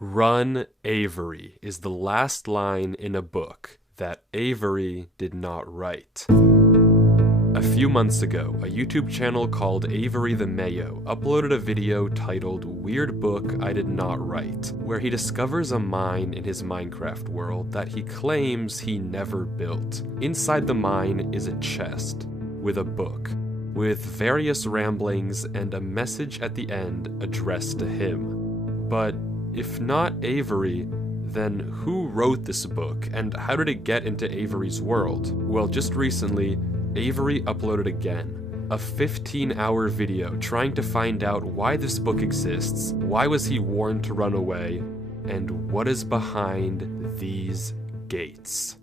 Run, Avery is the last line in a book that Avery did not write. A few months ago, a YouTube channel called Avery the Mayo uploaded a video titled Weird Book I Did Not Write, where he discovers a mine in his Minecraft world that he claims he never built. Inside the mine is a chest with a book, with various ramblings and a message at the end addressed to him. But if not Avery, then who wrote this book, and how did it get into Avery's world? Well, just recently, Avery uploaded again, a 15-hour video trying to find out why this book exists, why was he warned to run away, and what is behind these gates.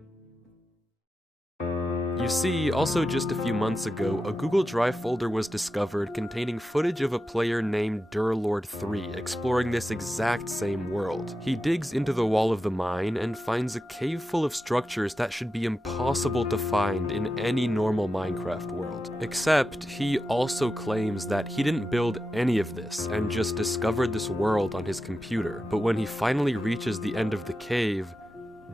You see, also just a few months ago, a Google Drive folder was discovered containing footage of a player named Durlord3 exploring this exact same world. He digs into the wall of the mine and finds a cave full of structures that should be impossible to find in any normal Minecraft world. Except, he also claims that he didn't build any of this and just discovered this world on his computer. But when he finally reaches the end of the cave,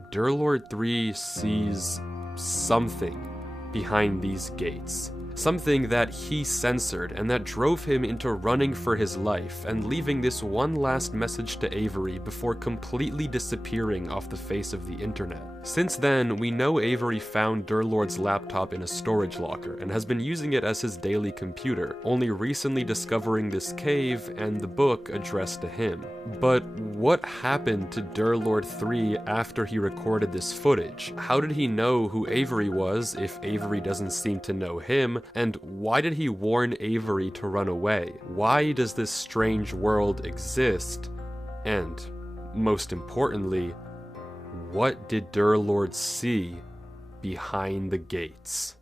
Durlord3 sees something behind these gates. Something that he censored and that drove him into running for his life and leaving this one last message to Avery before completely disappearing off the face of the internet. Since then, we know Avery found Durlord's laptop in a storage locker and has been using it as his daily computer, only recently discovering this cave and the book addressed to him. But what happened to Durlord3 after he recorded this footage? How did he know who Avery was if Avery doesn't seem to know him? And why did he warn Avery to run away? Why does this strange world exist? And, most importantly, what did Durlord see behind the gates?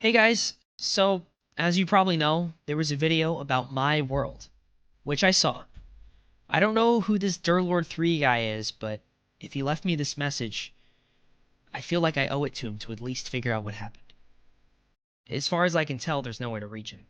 Hey guys, so as you probably know, there was a video about my world, which I saw. I don't know who this Durlord 3 guy is, but if he left me this message, I feel like I owe it to him to at least figure out what happened. As far as I can tell, there's no way to reach him.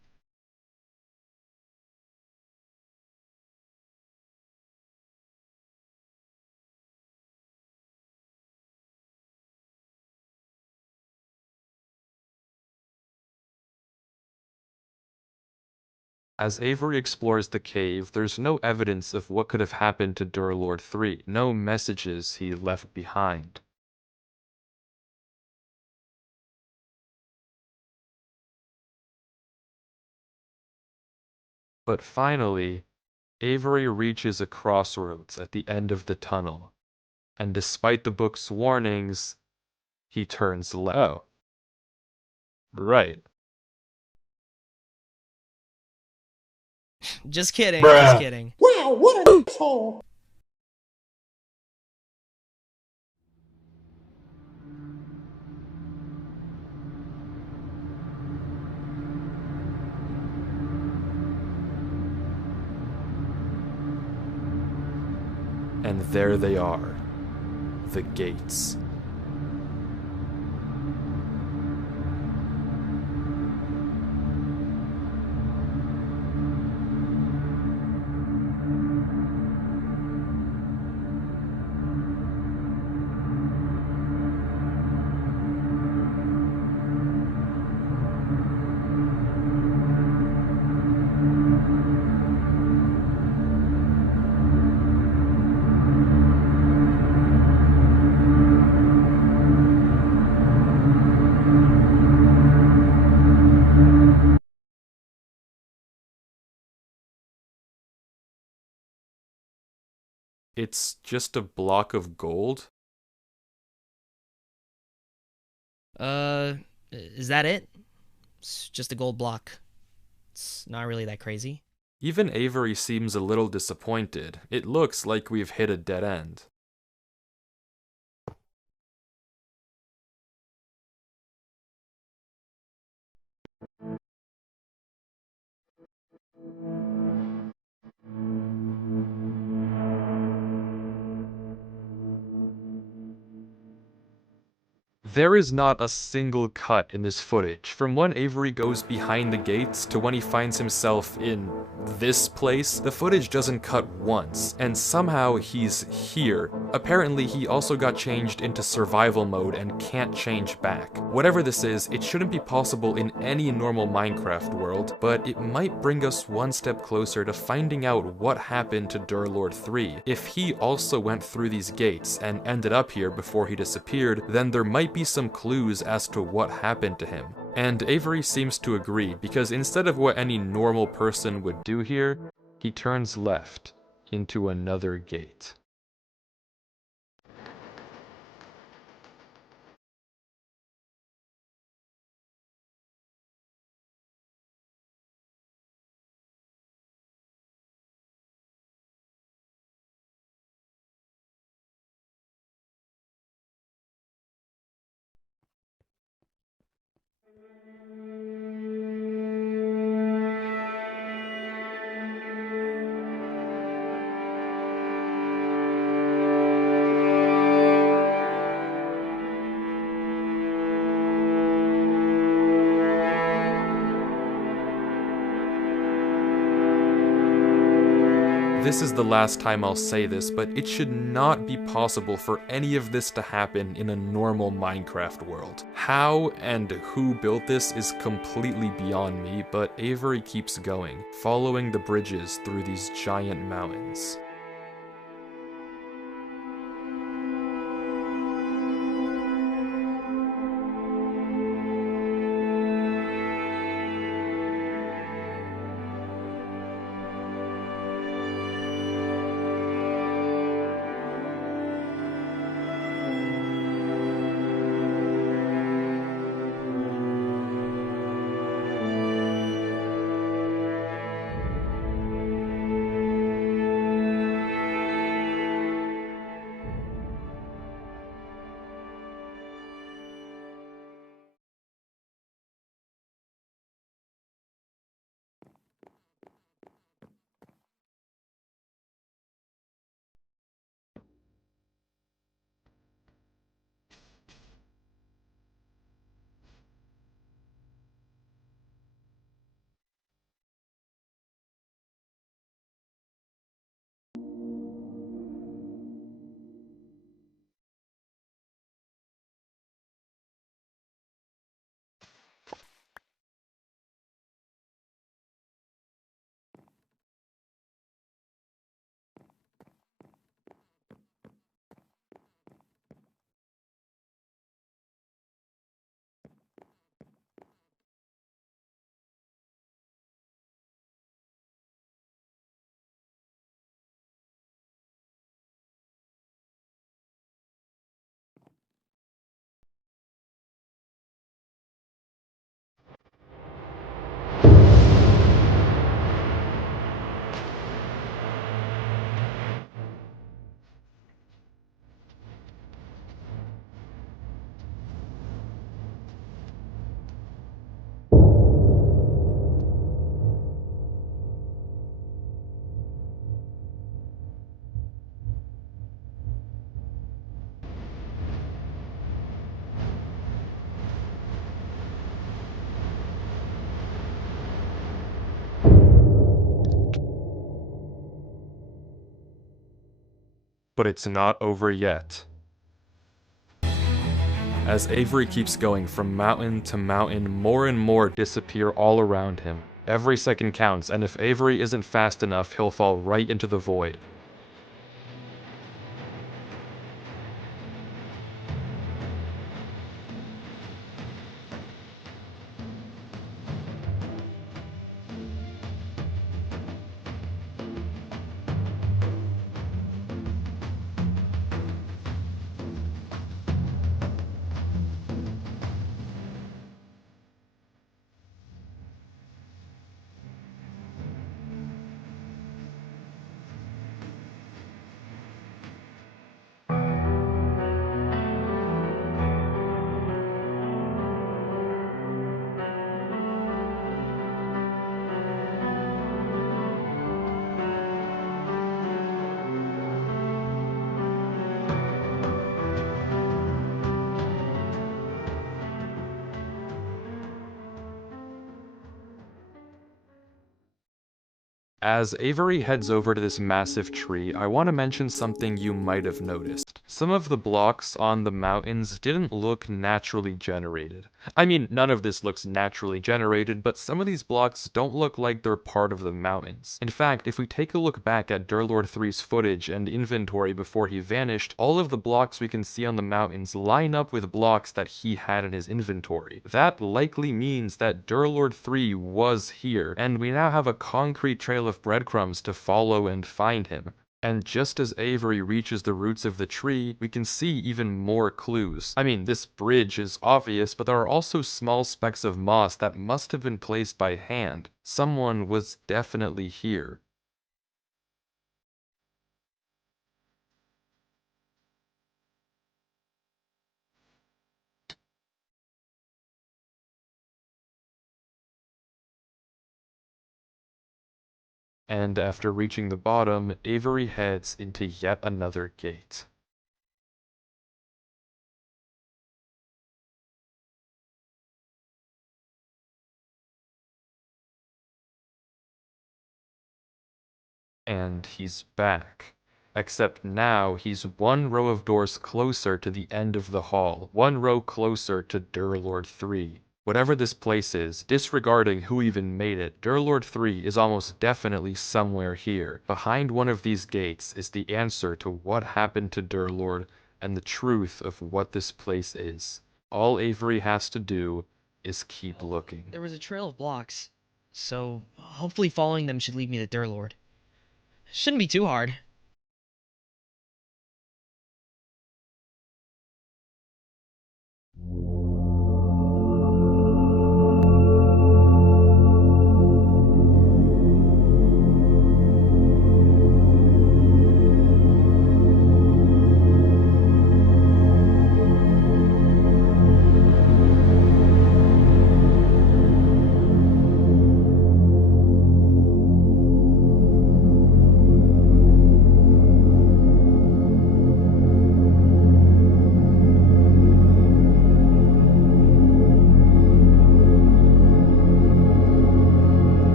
As Avery explores the cave, there's no evidence of what could have happened to Durlord3, no messages he left behind. But finally, Avery reaches a crossroads at the end of the tunnel, and despite the book's warnings, he turns left. Oh, right. Just kidding, just Bruh. kidding. Wow, what an asshole. And there they are, the gates. It's just a block of gold? Is that it? It's just a gold block. It's not really that crazy. Even Avery seems a little disappointed. It looks like we've hit a dead end. There is not a single cut in this footage, from when Avery goes behind the gates to when he finds himself in this place. The footage doesn't cut once, and somehow he's here. Apparently he also got changed into survival mode and can't change back. Whatever this is, it shouldn't be possible in any normal Minecraft world, but it might bring us one step closer to finding out what happened to Durlord 3. If he also went through these gates and ended up here before he disappeared, then there might be some clues as to what happened to him. And Avery seems to agree, because instead of what any normal person would do here, he turns left into another gate. This is the last time I'll say this, but it should not be possible for any of this to happen in a normal Minecraft world. How and who built this is completely beyond me, but Avery keeps going, following the bridges through these giant mountains. But it's not over yet. As Avery keeps going from mountain to mountain, more and more disappear all around him. Every second counts, and if Avery isn't fast enough, he'll fall right into the void. As Avery heads over to this massive tree, I want to mention something you might have noticed. Some of the blocks on the mountains didn't look naturally generated. I mean, none of this looks naturally generated, but some of these blocks don't look like they're part of the mountains. In fact, if we take a look back at Durlord 3's footage and inventory before he vanished, all of the blocks we can see on the mountains line up with blocks that he had in his inventory. That likely means that Durlord 3 was here, and we now have a concrete trail of breadcrumbs to follow and find him. And just as Avery reaches the roots of the tree, we can see even more clues. I mean, this bridge is obvious, but there are also small specks of moss that must have been placed by hand. Someone was definitely here. And after reaching the bottom, Avery heads into yet another gate. And he's back. Except now he's one row of doors closer to the end of the hall, one row closer to Durlord 3. Whatever this place is, disregarding who even made it, Durlord 3 is almost definitely somewhere here. Behind one of these gates is the answer to what happened to Durlord and the truth of what this place is. All Avery has to do is keep looking. There was a trail of blocks, so hopefully following them should lead me to Durlord. Shouldn't be too hard.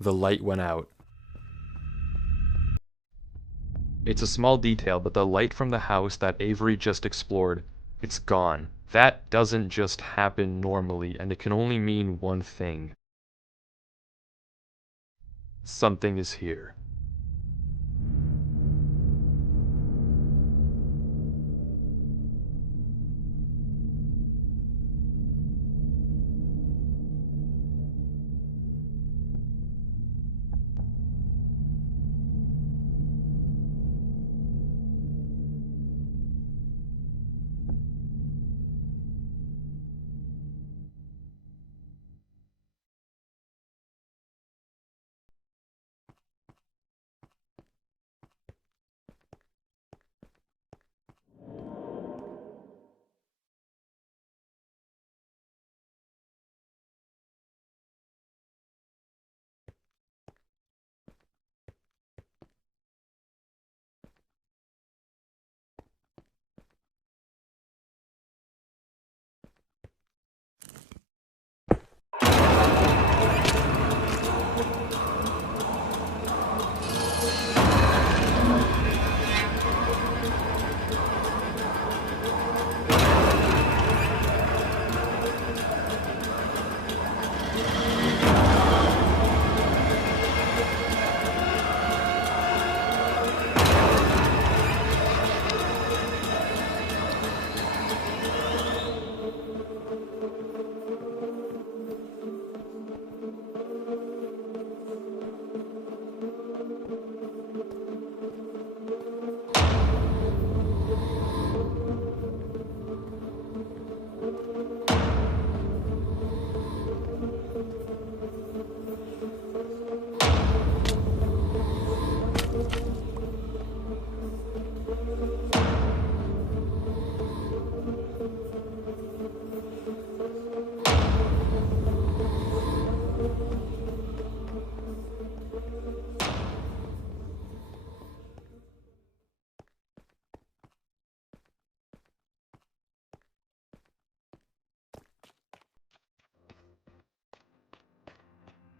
The light went out. It's a small detail, but the light from the house that Avery just explored, it's gone. That doesn't just happen normally, and it can only mean one thing. Something is here.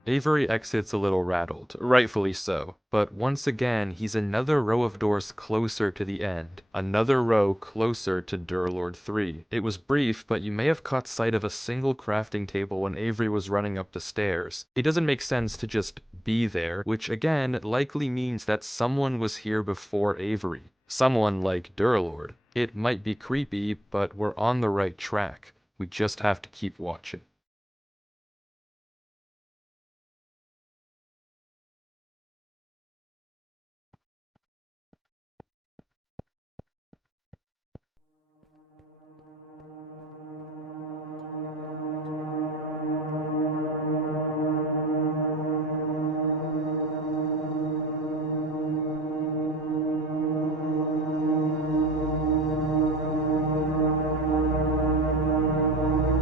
Avery exits a little rattled, rightfully so, but once again he's another row of doors closer to the end, another row closer to Durlord 3. It was brief, but you may have caught sight of a single crafting table when Avery was running up the stairs. It doesn't make sense to just be there, which again likely means that someone was here before Avery. Someone like Durlord. It might be creepy, but we're on the right track. We just have to keep watching.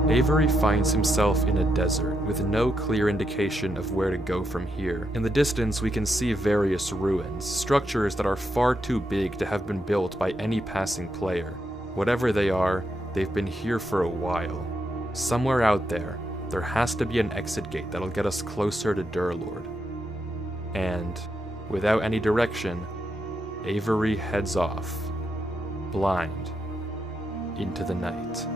Avery finds himself in a desert, with no clear indication of where to go from here. In the distance, we can see various ruins, structures that are far too big to have been built by any passing player. Whatever they are, they've been here for a while. Somewhere out there has to be an exit gate that'll get us closer to Durlord. And, without any direction, Avery heads off, blind, into the night.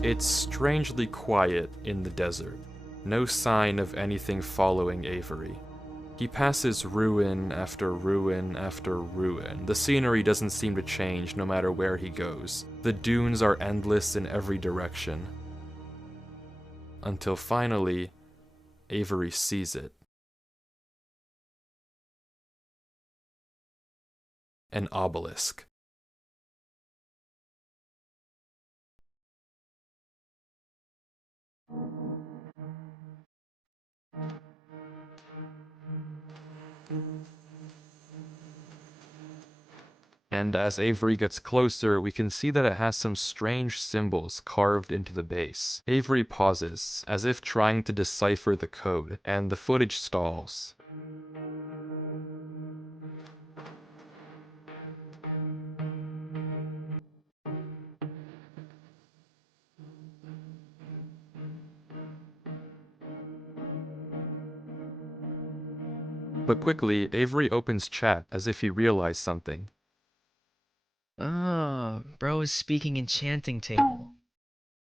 It's strangely quiet in the desert. No sign of anything following Avery. He passes ruin after ruin after ruin. The scenery doesn't seem to change no matter where he goes. The dunes are endless in every direction. Until finally, Avery sees it. An obelisk. And as Avery gets closer, we can see that it has some strange symbols carved into the base. Avery pauses, as if trying to decipher the code, and the footage stalls. But quickly, Avery opens chat as if he realized something. Bro is speaking enchanting table.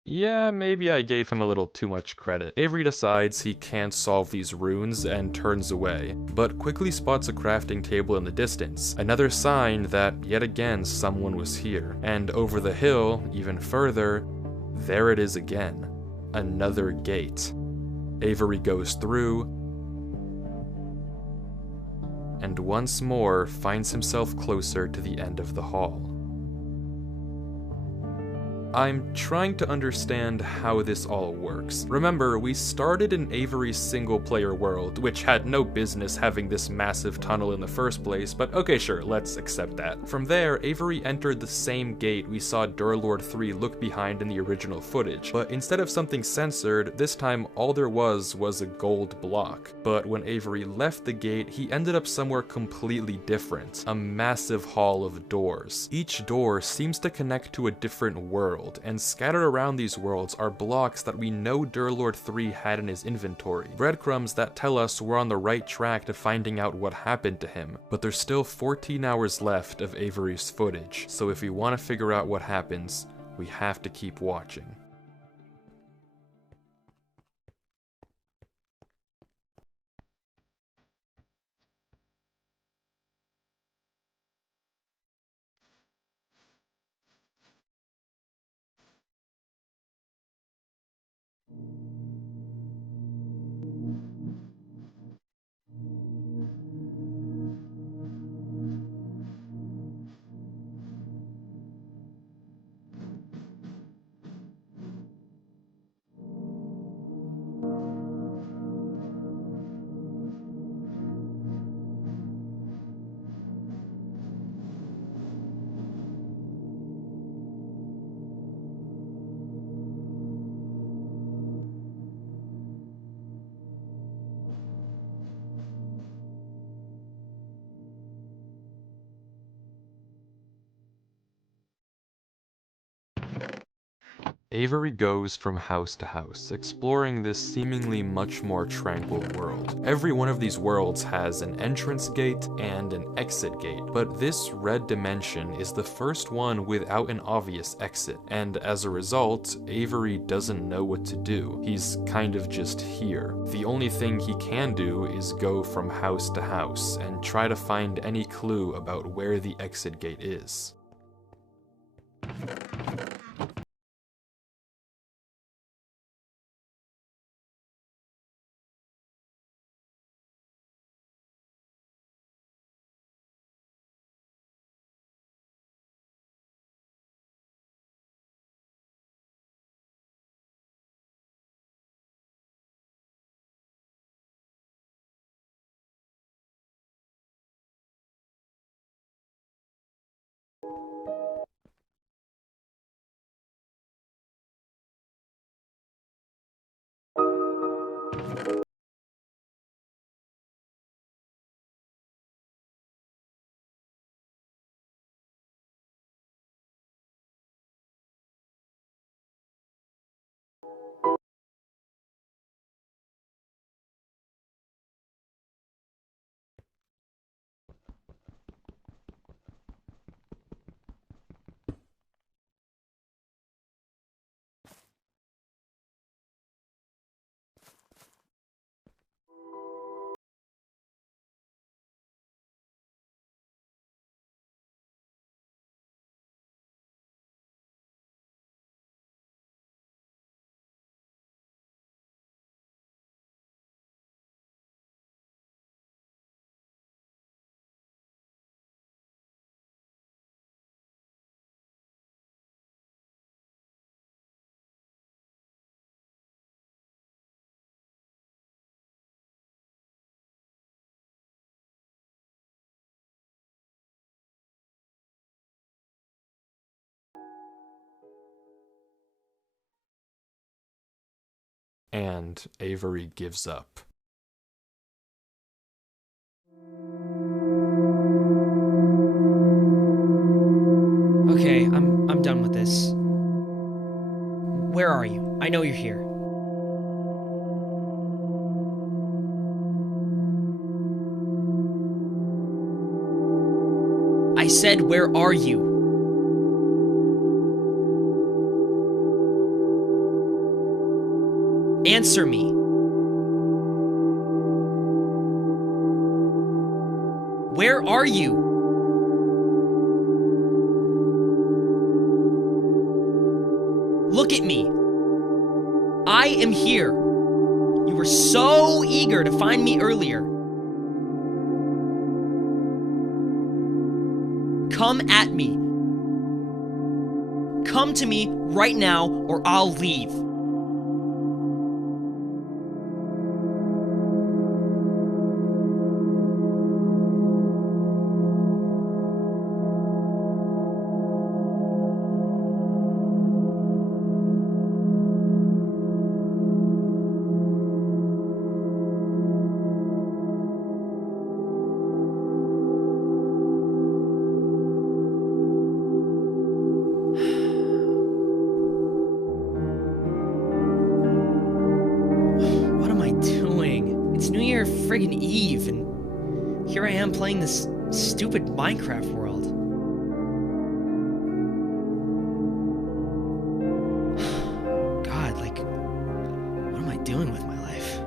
Yeah, maybe I gave him a little too much credit. Avery decides he can't solve these runes and turns away, but quickly spots a crafting table in the distance, another sign that yet again someone was here. And over the hill, even further, there it is again, another gate. Avery goes through, and once more finds himself closer to the end of the hall. I'm trying to understand how this all works. Remember, we started in Avery's single-player world, which had no business having this massive tunnel in the first place, but okay, sure, let's accept that. From there, Avery entered the same gate we saw Durlord 3 look behind in the original footage, but instead of something censored, this time all there was a gold block. But when Avery left the gate, he ended up somewhere completely different, a massive hall of doors. Each door seems to connect to a different world, and scattered around these worlds are blocks that we know Durlord 3 had in his inventory. Breadcrumbs that tell us we're on the right track to finding out what happened to him. But there's still 14 hours left of Avery's footage, so if we want to figure out what happens, we have to keep watching. Avery goes from house to house, exploring this seemingly much more tranquil world. Every one of these worlds has an entrance gate and an exit gate, but this red dimension is the first one without an obvious exit, and as a result, Avery doesn't know what to do. He's kind of just here. The only thing he can do is go from house to house and try to find any clue about where the exit gate is. And Avery gives up. Okay, I'm done with this. Where are you? I know you're here. I said, where are you? Answer me. Where are you? Look at me. I am here. You were so eager to find me earlier. Come at me. Come to me right now, or I'll leave. What am I doing? It's New Year friggin' Eve, and here I am playing this stupid Minecraft world. God, like, what am I doing with my life?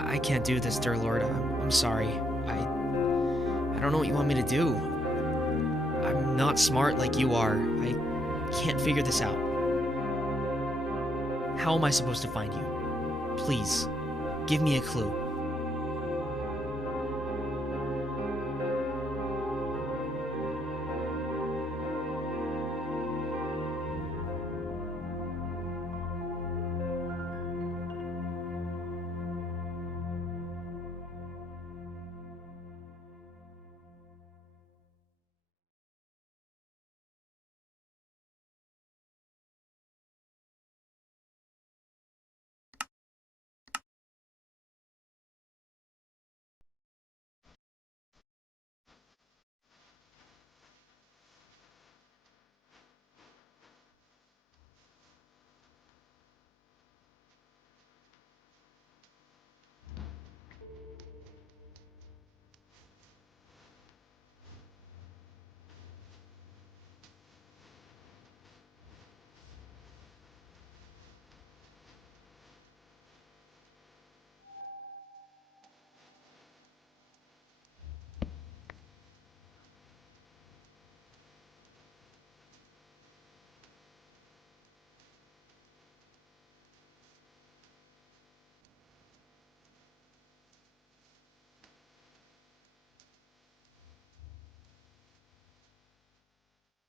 I can't do this, dear Lord. I'm sorry. I don't know what you want me to do. I'm not smart like you are. I can't figure this out. How am I supposed to find you? Please, give me a clue.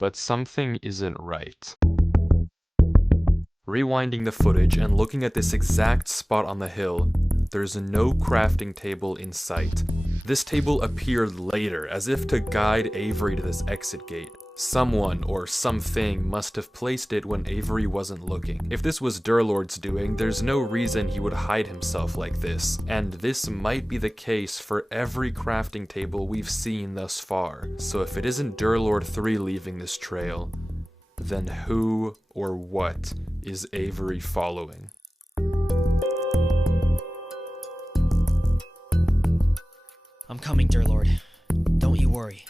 but something isn't right. Rewinding the footage and looking at this exact spot on the hill, there's no crafting table in sight. This table appeared later, as if to guide Avery to this exit gate. Someone or something must have placed it when Avery wasn't looking. If this was Durlord's doing, there's no reason he would hide himself like this, and this might be the case for every crafting table we've seen thus far. So if it isn't Durlord 3 leaving this trail, then who or what is Avery following? I'm coming, Durlord. Don't you worry.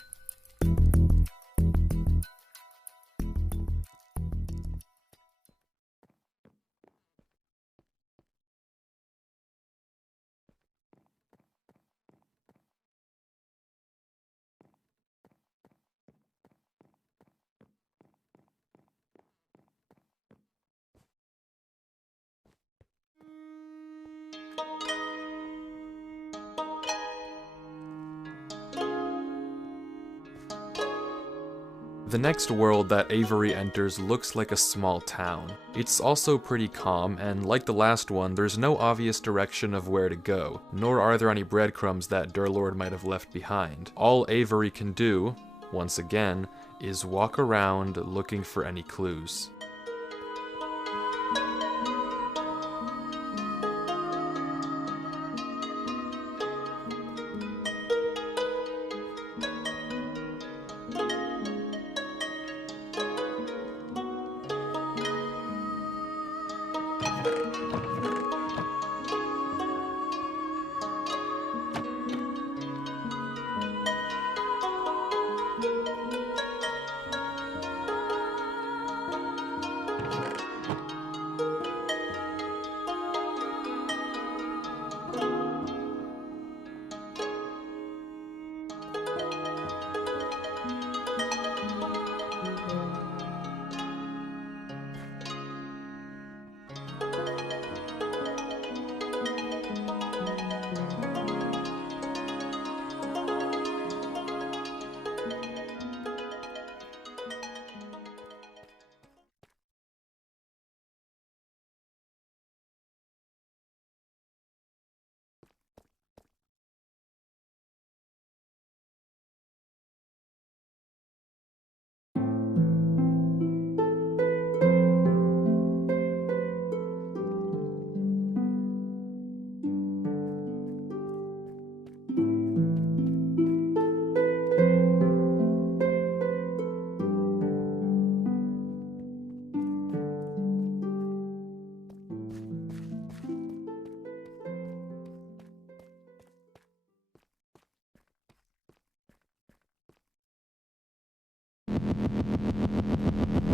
The next world that Avery enters looks like a small town. It's also pretty calm, and like the last one, there's no obvious direction of where to go, nor are there any breadcrumbs that Durlord might have left behind. All Avery can do, once again, is walk around looking for any clues.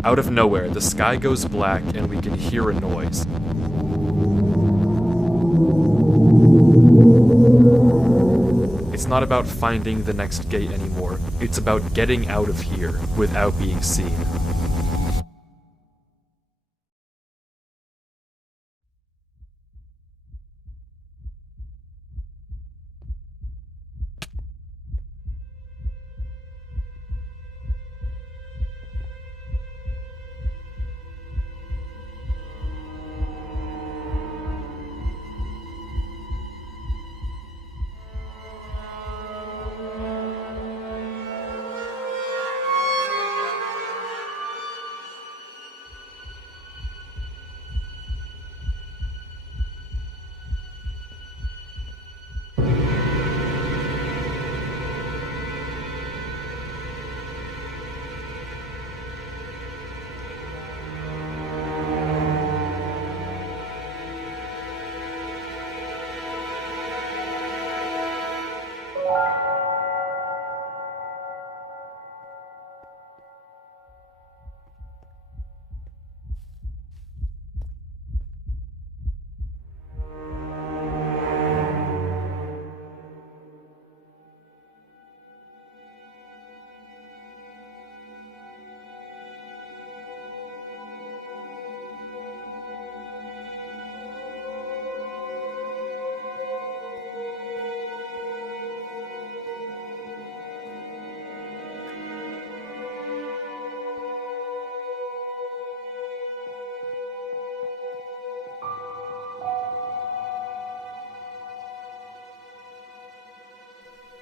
Out of nowhere, the sky goes black and we can hear a noise. It's not about finding the next gate anymore, it's about getting out of here without being seen.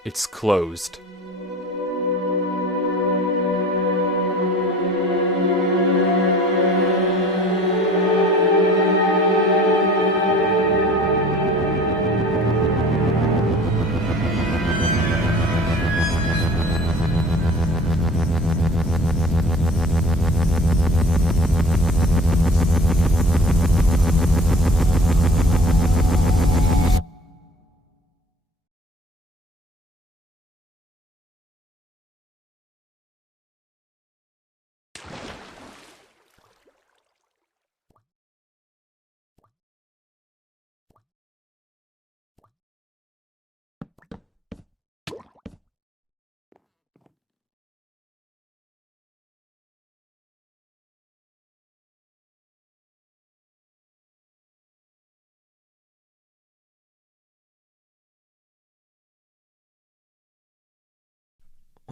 It's closed.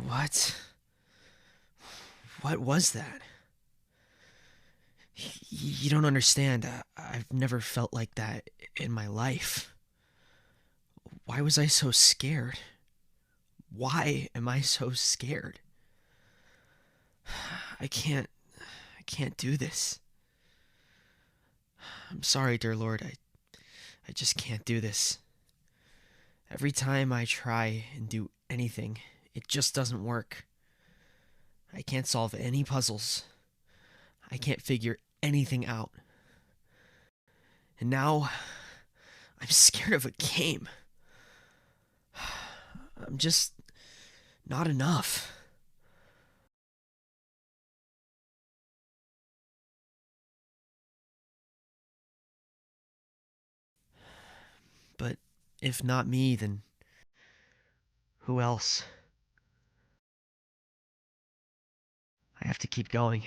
What? What was that? You don't understand. I've never felt like that in my life. Why was I so scared? Why am I so scared? I can't do this. I'm sorry, dear Lord. I just can't do this. Every time I try and do anything, it just doesn't work. I can't solve any puzzles. I can't figure anything out. And now, I'm scared of a game. I'm just not enough. But if not me, then who else? I have to keep going.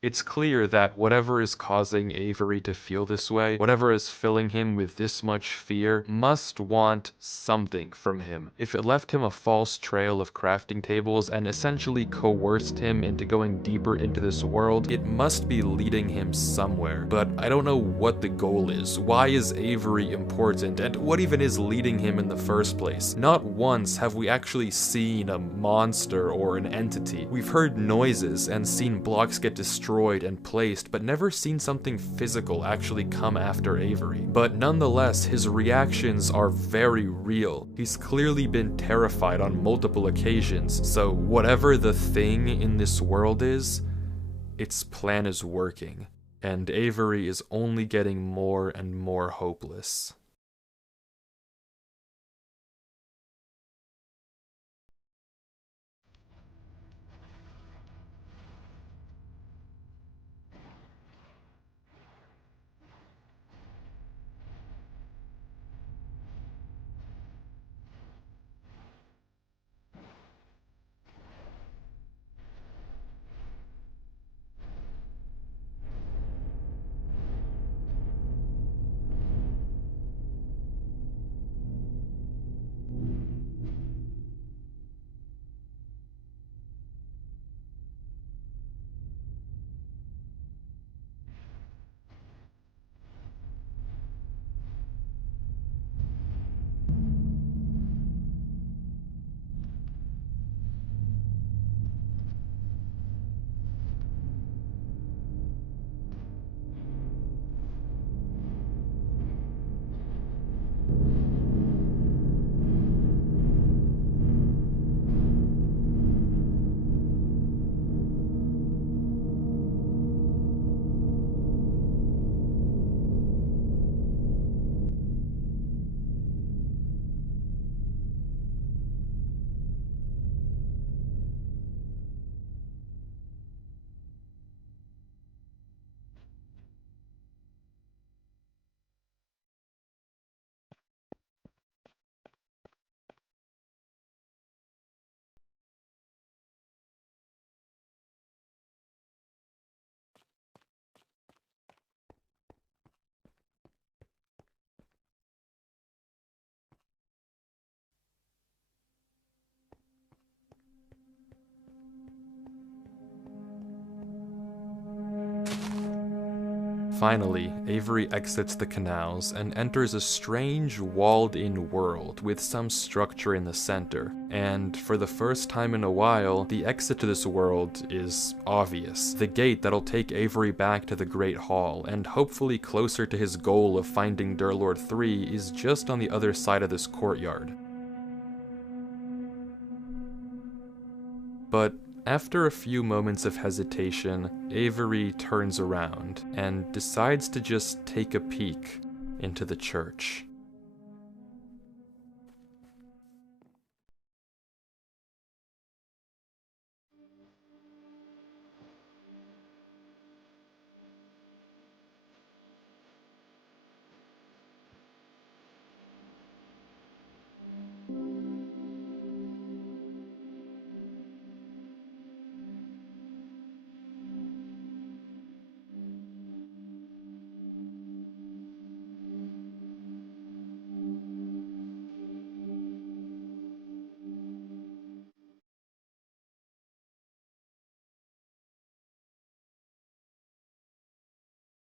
It's clear that whatever is causing Avery to feel this way, whatever is filling him with this much fear, must want something from him. If it left him a false trail of crafting tables and essentially coerced him into going deeper into this world, it must be leading him somewhere. But I don't know what the goal is. Why is Avery important? And what even is leading him in the first place? Not once have we actually seen a monster or an entity. We've heard noises and seen blocks get destroyed and placed, but never seen something physical actually come after Avery. But nonetheless, his reactions are very real. He's clearly been terrified on multiple occasions, so whatever the thing in this world is, its plan is working, and Avery is only getting more and more hopeless. Finally, Avery exits the canals and enters a strange walled-in world with some structure in the center. And for the first time in a while, the exit to this world is obvious. The gate that'll take Avery back to the Great Hall, and hopefully closer to his goal of finding Durlord 3, is just on the other side of this courtyard. But after a few moments of hesitation, Avery turns around and decides to just take a peek into the church.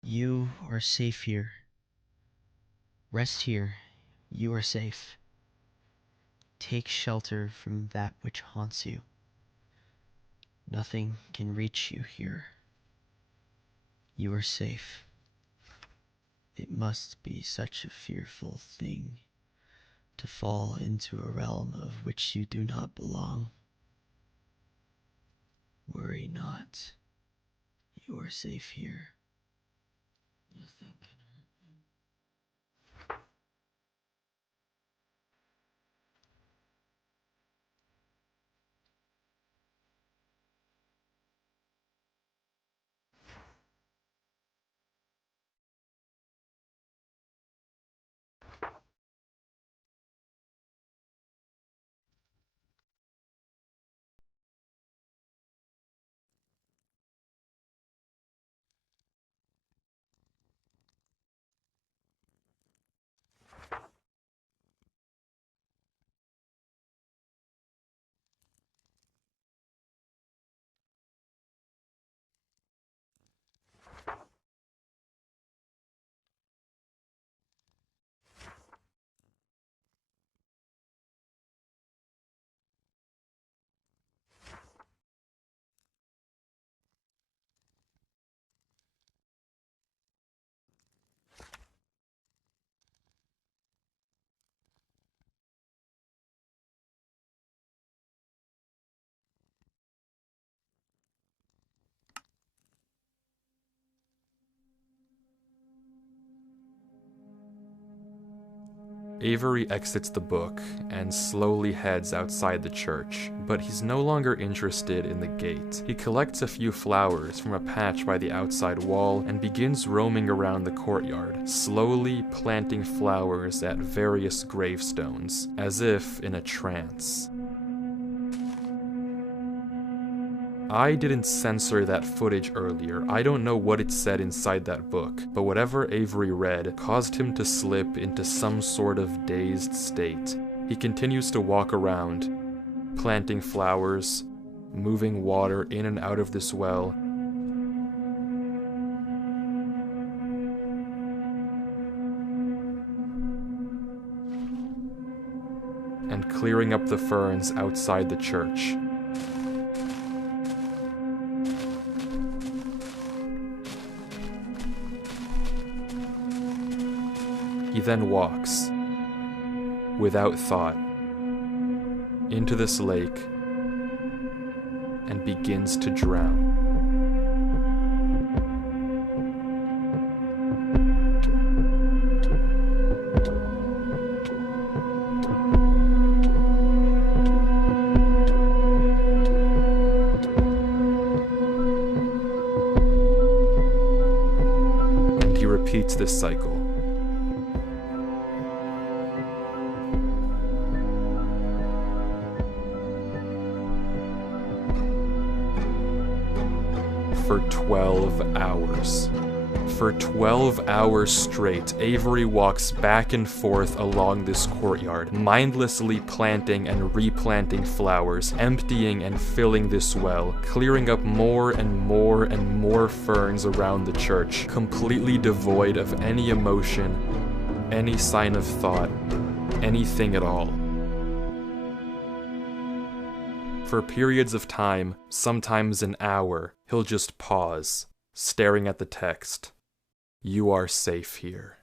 You are safe here. Rest here. You are safe. Take shelter from that which haunts you. Nothing can reach you here. You are safe. It must be such a fearful thing to fall into a realm of which you do not belong. Worry not. You are safe here. Nothing can hurt you. Avery exits the book and slowly heads outside the church, but he's no longer interested in the gate. He collects a few flowers from a patch by the outside wall and begins roaming around the courtyard, slowly planting flowers at various gravestones, as if in a trance. I didn't censor that footage earlier. I don't know what it said inside that book, but whatever Avery read caused him to slip into some sort of dazed state. He continues to walk around, planting flowers, moving water in and out of this well. And clearing up the ferns outside the church. He then walks, without thought, into this lake and begins to drown. And he repeats this cycle. For 12 hours. For 12 hours straight, Avery walks back and forth along this courtyard, mindlessly planting and replanting flowers, emptying and filling this well, clearing up more and more and more ferns around the church, completely devoid of any emotion, any sign of thought, anything at all. For periods of time, sometimes an hour, he'll just pause, staring at the text. You are safe here.